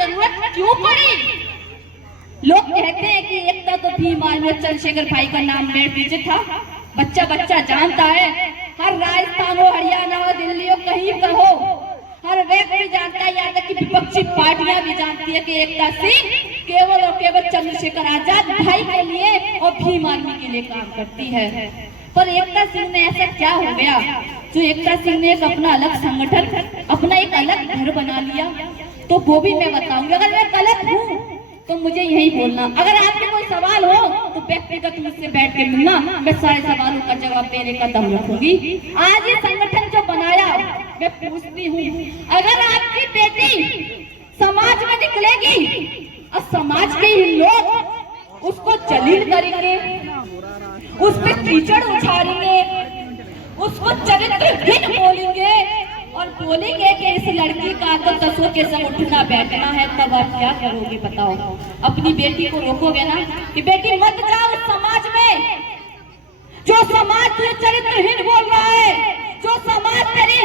जरूरत क्यों पड़ी? लोग कहते हैं कि एकता तो भीम आर्मी और चंद्रशेखर भाई का नाम मेरे पीछे था, बच्चा बच्चा जानता है। हर राजस्थान हो, हरियाणा हो, दिल्ली हो, कहीं पर हो, हर व्यक्ति जानता है, यहाँ तक कि विपक्षी पार्टियां भी जानती है कि एकता सिंह केवल और केवल चंद्रशेखर आजाद भाई के लिए और भीम आर्मी के लिए काम करती है। पर एकता सिंह ने ऐसा क्या हो गया जो एकता सिंह ने एक अपना अलग संगठन, अपना एक अलग घर बना लिया? तो वो भी मैं बताऊंगी। अगर मैं गलत हूँ तो मुझे यही बोलना। अगर आपके कोई सवाल हो तो व्यक्तिगत मुझसे बैठ के मिलना, मैं सारे सवालों का जवाब देने का दम रखूंगी। आज ये संगठन जो बनाया, मैं पूछती हूँ, अगर आपकी बेटी समाज में निकलेगी और समाज के ही लोग उसको जलील करेंगे, उस पर कीचड़ उछालेंगे, उसको चरित्रहीन बोलेंगे और बोलेंगे कि इस लड़की का तो दसों के संग उठना बैठना है, तब आप क्या करोगे बताओ? अपनी बेटी को रोकोगे ना कि बेटी मत जाओ उस समाज में जो समाज तुझे चरित्रहीन बोल रहा है, जो समाज तेरी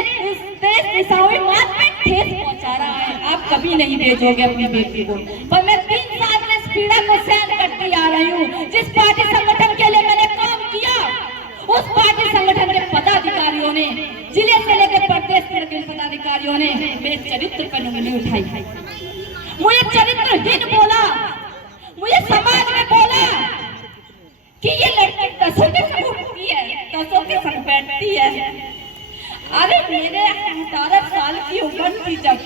देश ईसाईवाद में ठेस पहुंचा रहा है? आप कभी नहीं भेजोगे अपनी बेटी को। पर मैं 3 साल में इस पीड़ा को सहन करती आ रही हूँ। जिस पार्टी संगठन के लिए मैंने काम किया, उस पार्टी संगठन के पदाधिकारियों ने, जिले से लेकर प्रदेश के पदाधिकारियों ने मेरे चरित्र पर उंगली उठाई, मुझे चरित्रहीन बोला, मुझे समाज में बोला कि ये लड़की दसों के संग उठती है, दसों के संग बैठती है। अरे मेरे 18 साल की उम्र थी जब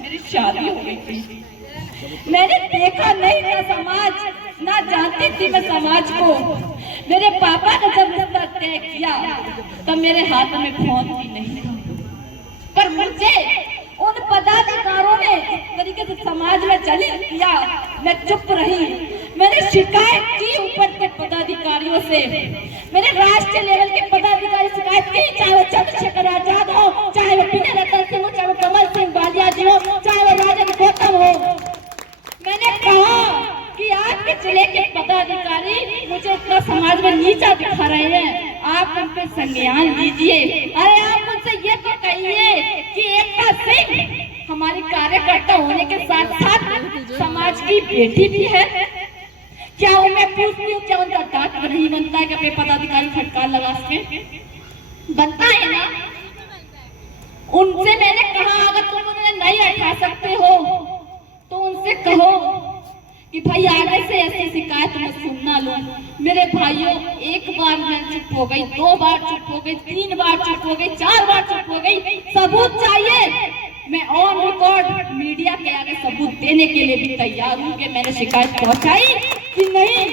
मेरी शादी हो गई थी। मैंने देखा नहीं था समाज, ना जानती थी मैं समाज को। मेरे पापा ने जब रिश्ता तय किया तब मेरे हाथ में फोन भी नहीं था, पर मुझे उन पदाधिकारों ने इस तरीके से समाज में जलील किया, मैं चुप रही। मैंने शिकायत की ऊपर के पदाधिकारियों से, मेरे राष्ट्रीय लेवल के पदाधिकारी शिकायत की, चाहे वो चंद्रशेखर आजाद हो, चाहे वो विनय रतन सिंह हो, चाहे वो कमल सिंह बालिया जी हो, चाहे वो राजन गौतम हो। मैंने कहा कि आपके जिले के पदाधिकारी मुझे इतना समाज में नीचा दिखा रहे हैं, आप उन पर संज्ञान लीजिए। अरे आप मुझसे ये तो कहिए कि एकता सिंह हमारी कार्यकर्ता होने के साथ साथ समाज की बेटी भी है क्या? वो मैं पूछती हूँ, क्या उनका दांत नहीं बनता है कि अपने पदाधिकारी फटकार लगा सके? बनता है ना? उनसे मैंने कहा अगर तुम उन्हें नहीं हटा सकते हो तो उनसे कहो कि भाई आगे से ऐसी शिकायत मैं सुनना लूं। मेरे भाइयों, एक बार मैं चुप हो गई, 2 बार चुप हो गई, 3 बार चुप हो गई, 4 बार चुप हो गई। सबूत चाहिए, मैं ऑन रिकॉर्ड मीडिया के आगे सबूत देने के लिए भी तैयार हूँ कि मैंने शिकायत पहुंचाई कि नहीं,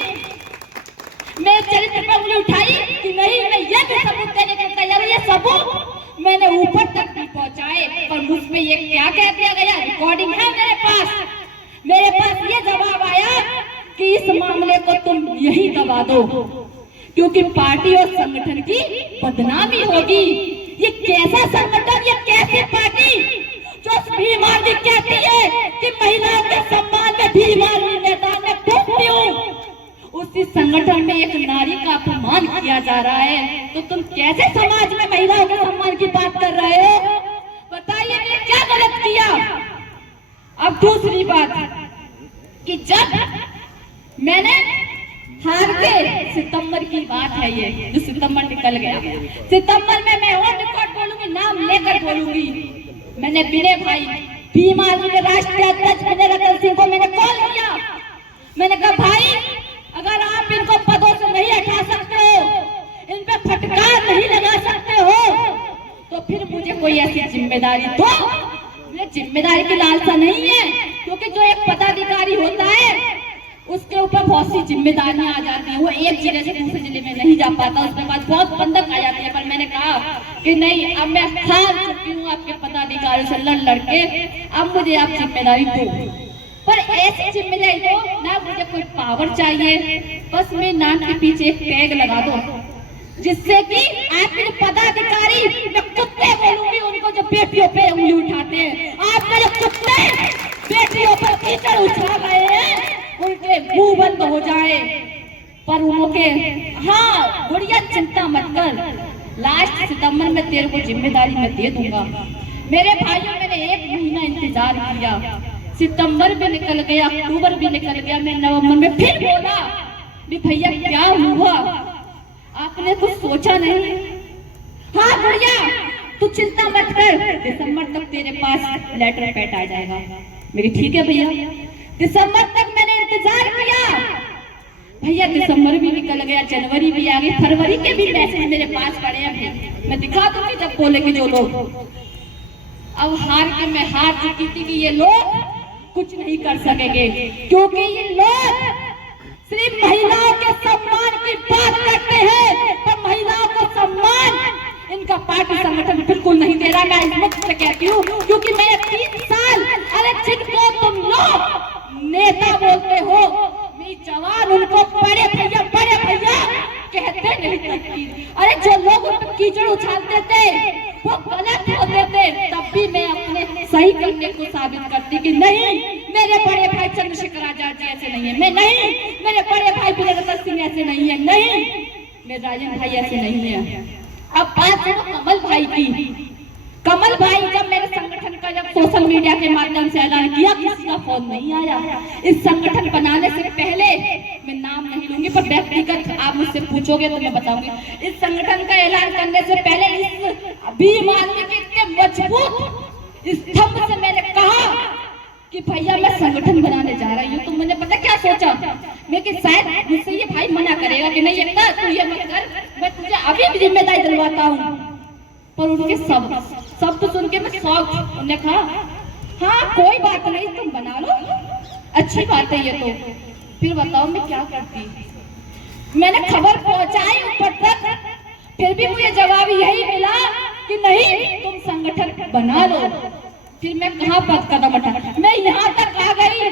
मैं चरित्र पर उंगली उठाई कि नहीं। मैं ये भी सबूत देने के लिए तैयार हूँ। ये सबूत मैंने ऊपर तक भी पहुंचाए, पर मुझ पे ये क्या कह दिया गया? रिकॉर्डिंग है मेरे पास ये जवाब आया कि इस मामले को तुम यही दबा दो क्योंकि पार्टी और संगठन की बदनामी होगी। ये कैसा संगठन, ये कैसी पार्टी जो भीम आर्मी कहती है कि महिलाओं के सम्मान में भीम आर्मी मैदान में घूमती हूँ, उसी संगठन में एक नारी का अपमान किया जा रहा है, तो तुम कैसे समाज में महिलाओं के सम्मान की बात कर रहे हो? बताइए मैंने क्या गलत किया? अब दूसरी बात कि जब मैंने हार के, सितंबर की बात है ये, जो सितंबर निकल गया, सितंबर में मैं और रिकॉर्ड बोलूंगी, नाम लेकर बोलूंगी। मैंने विनय भाई, भीम आर्मी के राष्ट्रीय अध्यक्ष विनय रतन सिंह को मैंने कॉल किया। मैंने कहा भाई अगर आप इनको पदों से नहीं हटा सकते हो, इन पे फटकार नहीं लगा सकते हो, तो फिर मुझे कोई ऐसी जिम्मेदारी दो। मुझे जिम्मेदारी की लालसा नहीं है, क्योंकि जो एक पदाधिकारी होता है उसके ऊपर बहुत सी जिम्मेदारियां आ जाती है। वो एक जिले से दूसरे जिले में नहीं जा पाता, उसके बाद बहुत बंधक आ जाती है। पर मैंने कहा कि नहीं, अब मैं हार चुकी हूँ आपके पदाधिकारी से लड़ के, अब मुझे आप जिम्मेदारी दो। पर ऐसी जिम्मेदारी दो ना, मुझे कोई पावर चाहिए, बस मेरे नाम के पीछे एक टैग लगा दो जिससे कि आपके पदाधिकारी, मैं कुत्ते बोलूंगी उनको जो बेटियों पे उंगली उठाते हैं, आपके जो कुत्ते बेटियों पर कीचड़ उछाल रहे हैं उनके मुंह बंद हो जाए। पर उनके, हाँ गुड़िया चिंता मत कर, लास्ट सितंबर में तेरे को जिम्मेदारी मैं दे दूंगा। मेरे भाइयों, मैंने 1 महीना इंतजार किया, सितंबर भी निकल गया, अक्टूबर भी निकल गया, मैं नवंबर में फिर बोला भी भैया क्या हुआ, आपने कुछ सोचा नहीं? हाँ बढ़िया, तू चिंता मत कर, दिसंबर तक तेरे पास लेटर पैड आ जाएगा। मेरी ठीक है भैया। दिसंबर तक मैंने इंतजार किया भैया, दिसंबर भी निकल गया, जनवरी भी आ गई, फरवरी के भी मैसेज मेरे पास पड़े हैं, मैं दिखा दूंगी जब बोलेंगे जो लोग। अब हार के मैं हार चुकी थी कि ये लोग कुछ नहीं कर सकेंगे, क्योंकि ये लोग सिर्फ महिलाओं के सम्मान की बात करते हैं, तो महिलाओं को सम्मान इनका पार्टी संगठन बिल्कुल नहीं दे रहा। मैं इस वक्त से कहती हूँ, क्योंकि मैं 3 साल, अरे जिनको तुम लोग नेता बोलते हो, मेरी जवान उनको बड़े भैया कहते नहीं सकती। अरे जो लोग उन पर कीचड़ उछालते थे वो गलत होते थे, तब भी मैं अपने सही करने को साबित करती कि नहीं, मेरे बड़े भाई चंद्रशेखर आजाद जी ऐसे नहीं है, मैं नहीं, मेरे बड़े भाई वीरभद्र सिंह ऐसे नहीं है, नहीं, मेरे राजेंद्र भाई ऐसे नहीं है। अब बात है कमल भाई की। कमल भाई जब मेरे संगठन का जब सोशल मीडिया के माध्यम से ऐलान किया, किसी का फोन नहीं आया। इस संगठन बनाने से पहले, मैं नाम नहीं लूंगी पर व्यक्तिगत आप मुझसे पूछोगे तो मैं बताऊंगी, इस संगठन का ऐलान करने से पहले इस भीम आर्मी के इतने मजबूत स्तंभ से मैंने कहा कि भैया मैं संगठन बनाने जा रही हूँ। तो मैंने पता क्या सोचा, मैं कि शायद मुझसे ये भाई मना करेगा कि नहीं एकता तू ये मत कर, मैं तुझे अभी भी जिम्मेदारी दिलवाता हूँ। पर उनके शब्द सुन के मैं शौक, उन्होंने कहा हाँ कोई बात नहीं, तुम बना लो, अच्छी बात है ये तो। फिर बताओ मैं क्या करती, मैंने खबर पहुंचाई ऊपर तक, फिर भी मुझे जवाब यही मिला कि नहीं तुम संगठन बना लो। फिर मैं कहाँ पर कदम उठा, मैं यहाँ तक आ गई।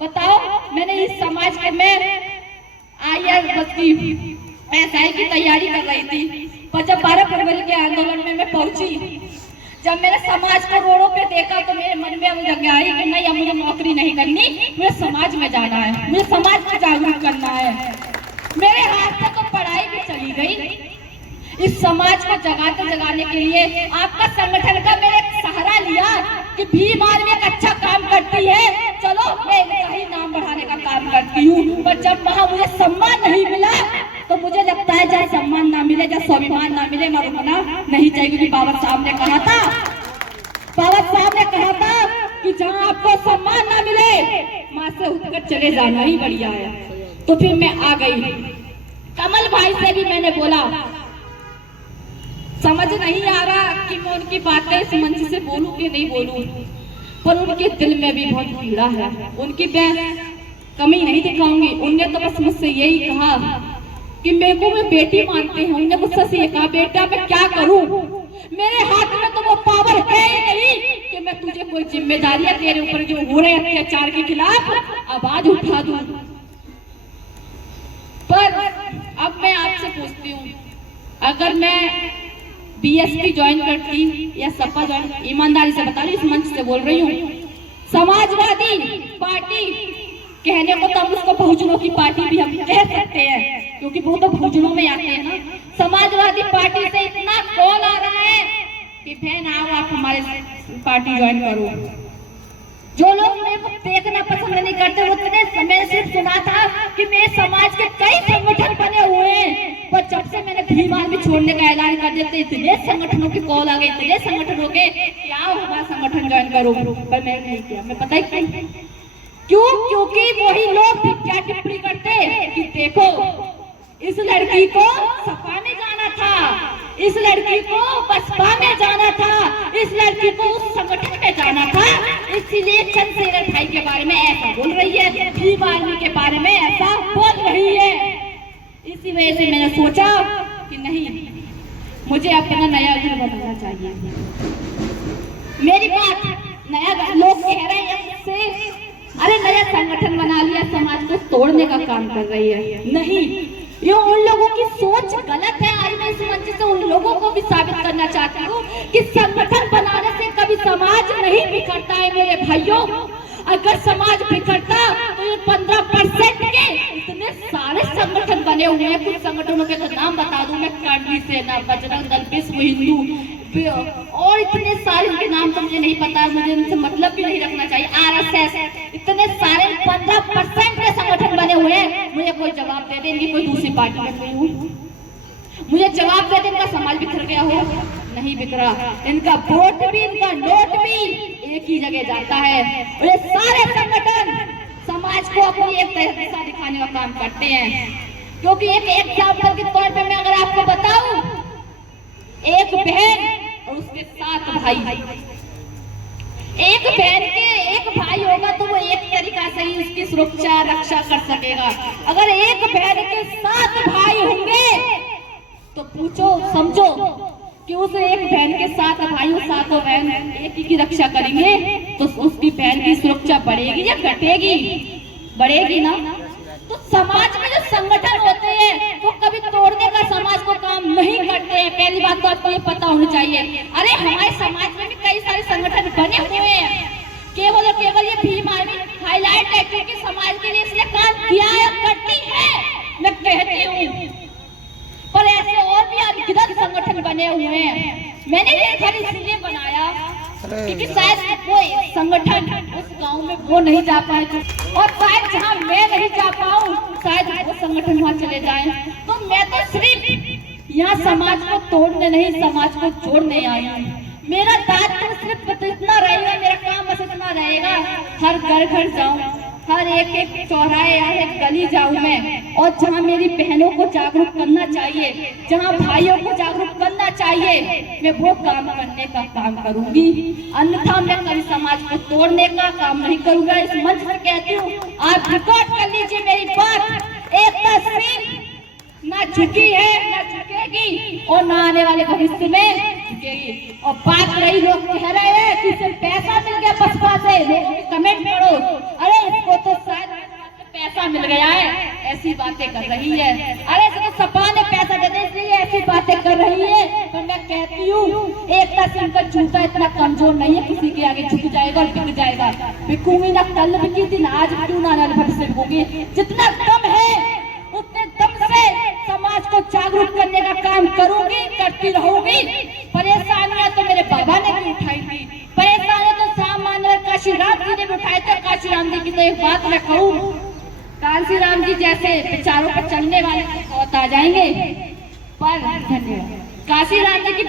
बताओ, मैंने इस समाज के में IAS की SI की तैयारी कर रही थी, पर जब 12 फरवरी के आंदोलन में मैं पहुंची, जब मैंने समाज को रोडों पे देखा तो मेरे मन में जगह आई कि नहीं, अब मुझे नौकरी नहीं करनी, मुझे समाज में जाना है, मुझे समाज को जागरूक करना है। मेरे हाथ से तो पढ़ाई भी चली गई। इस समाज को जगाने के लिए आपका संगठन का मैंने एक सहारा लिया कि भीम आर्मी एक अच्छा काम करती है, चलो मैं इनका ही नाम बढ़ाने का काम करती हूँ। पर जब वहाँ मुझे सम्मान नहीं मिला तो मुझे लगता है जहाँ सम्मान ना मिले, जहाँ स्वाभिमान ना मिले, ना रुकना नहीं चाहिए। क्योंकि बाबा साहब ने कहा था कि जहाँ आपको सम्मान ना मिले वहाँ से उठकर चले जाना ही बढ़िया है। तो फिर मैं आ गई। कमल भाई से भी मैंने बोला, समझ नहीं आ रहा कि मैं उनकी बातें इस मंच से बोलूं कि नहीं बोलूं, पर उनके दिल में भी बहुत पीड़ा है, उनकी मैं कमी नहीं दिखाऊंगी। उनने तो बस मुझसे यही कहा कि मेरे को मैं बेटी मानते हैं। उन्होंने मुझसे से कहा बेटा मैं क्या करूं, मेरे हाथ में तो वो पावर है ही नहीं कि मैं तुझे कोई जिम्मेदारियां तेरे ऊपर जो हो रहे अत्याचार के खिलाफ आवाज उठा दूं। पर अब मैं आपसे पूछती हूँ, अगर मैं BSP ज्वाइन करती या सपा ज्वाइन, ईमानदारी से बता रही, इस मंच से बोल रही हूँ, समाजवादी पार्टी कहने को तो हम उसको बहुजनों की पार्टी भी हम कह सकते हैं, क्योंकि वो तो बहुजनों में आते हैं ना। समाजवादी पार्टी से इतना कॉल आ रहा है कि बहन आओ आप हमारे पार्टी ज्वाइन करो। जो लोग मेरे को देखना पसंद नहीं करते, उतने समय सिर्फ सुना था कि मेरे समाज के कई संगठन बने हुए हैं, पर जब से मैंने भीम आर्मी छोड़ने का ऐलान कर देते इतने संगठनों की कॉल आ गई, इतने संगठनों के कि आओ हमारा संगठन ज्वाइन करो, पर मैंने नहीं किया। मैं पता ही क्यों, क्योंकि वही लोग क्या टिप्पणी करते कि देखो इस लड़की को सपा में जाना था, इस लड़की को बसपा में जाना था, इस लड़की को उस संगठन में जाना था, इसीलिए चंद्रशेखर भाई के बारे में ऐसा बोल रही है, भीम आर्मी के बारे में ऐसा बोल रही है। इसी वजह से मैंने सोचा कि नहीं, मुझे अपना नया घर बनाना चाहिए। मेरी बात नया, लोग कह रहे हैं मुझसे अरे नया संगठन बना लिया, समाज को तोड़ने का काम कर रही है। नहीं, ये उन लोगों की सोच गलत है। आज मैं इस मंच से उन लोगों को भी साबित करना चाहती हूँ कि संगठन बनाने से कभी समाज नहीं बिखरता है मेरे भाइयों। अगर समाज बिखरता तो ये 15% के इतने सारे संगठन बने हुए हैं। कुछ संगठनों के तो नाम बता दूं मैं, कर्णी सेना, बजरंग दल, विश्व हिंदू और इतने सारे, इनके नाम तो मुझे नहीं पता, मुझे इनसे मतलब भी नहीं रखना चाहिए। RSS पार्टी में गई हूँ। मुझे जवाब दे दे, इनका समाज बिखर गया हो? नहीं बिखरा। इनका वोट भी, इनका नोट भी एक ही जगह जाता है। और ये सारे संगठन समाज को अपनी एक दिशा दिखाने का काम करते हैं। क्योंकि एक एग्जाम्पल के तौर पे मैं अगर आपको बताऊं, एक बहन और उसके 7 भाई, एक बहन के एक भाई होगा तो वो एक तरीका से ही उसकी सुरक्षा रक्षा कर सकेगा। अगर एक बहन के 7 भाई होंगे तो पूछो समझो कि उस एक बहन के 7 भाई और 7 बहन एक ही की रक्षा करेंगे तो उसकी बहन की सुरक्षा बढ़ेगी या घटेगी? बढ़ेगी ना। तो समाज में जो संगठन होते हैं वो कभी तोड़ने का समाज को काम नहीं करते हैं। पहली बात तो आपको ये पता होनी चाहिए। अरे हमारे समाज में भी कई सारे संगठन बने हुए हैं, केवल और केवल ये भीम आर्मी हाईलाइट है क्योंकि समाज के लिए इसलिए काम किया है, करती है, मैं कहती हूँ। पर ऐसे और भी अनगिनत संगठन बने हुए हैं। मैंने ये घर इसलिए बनाया क्योंकि शायद कोई संगठन उस गांव में वो नहीं जा पाए और शायद जहां मैं नहीं जा पाऊं शायद वो संगठन वहां चले जाएं। तो मैं तो सिर्फ यहाँ समाज को तोड़ने नहीं, समाज को जोड़ने आई हूँ। मेरा दायित्व सिर्फ इतना रहेगा, मेरा काम बस इतना रहेगा, हर घर जाऊं, हर एक चौराहे या एक गली जाऊं मैं, और जहां मेरी बहनों को जागरूक करना चाहिए, जहां भाइयों को जागरूक करना चाहिए, मैं वो काम करने का काम करूंगी। अन्यथा मैं कभी समाज को तोड़ने का काम नहीं करूंगा। इस मंच पर कहती हूँ, आप रिकॉर्ड कर लीजिए मेरी बात। एकता सिंह ना झुकी है, ना झुकेगी और ना आने वाले भविष्य में झुकेगी। और बात रही, लोग कह रहे हैं कि सिर्फ पैसा मिल गया बसपा से, लोगों की कमेंट पढ़ो, अरे इसको तो शायद पैसा मिल गया है, ऐसी बातें कर रही है। अरे इसको सपा ने पैसा दे दिया इसलिए ऐसी बातें कर रही है। तो मैं कहती हूँ, एकता सिंह का जूता इतना कमजोर नहीं है किसी के आगे झुक जाएगा और बिक जाएगा। बिकूंगी ना, कल बिकी थी ना, आज क्यों ना आने वाले भविष्य बिकूंगी। जितना दम है उतने दम से समाज को जागरूक करने का काम करूंगी, करती रहूंगी। परेशानियां तो मेरे बाबा ने भी उठाई थी, परेशानियां तो सामान्य काशी राम जी ने भी उठाई थी। काशी राम जी की तो एक बात मैं कहूँ, काशी राम जी जैसे विचारों पर चलने वाले बहुत आ जाएंगे। पर धन्यवाद काशी राम जी की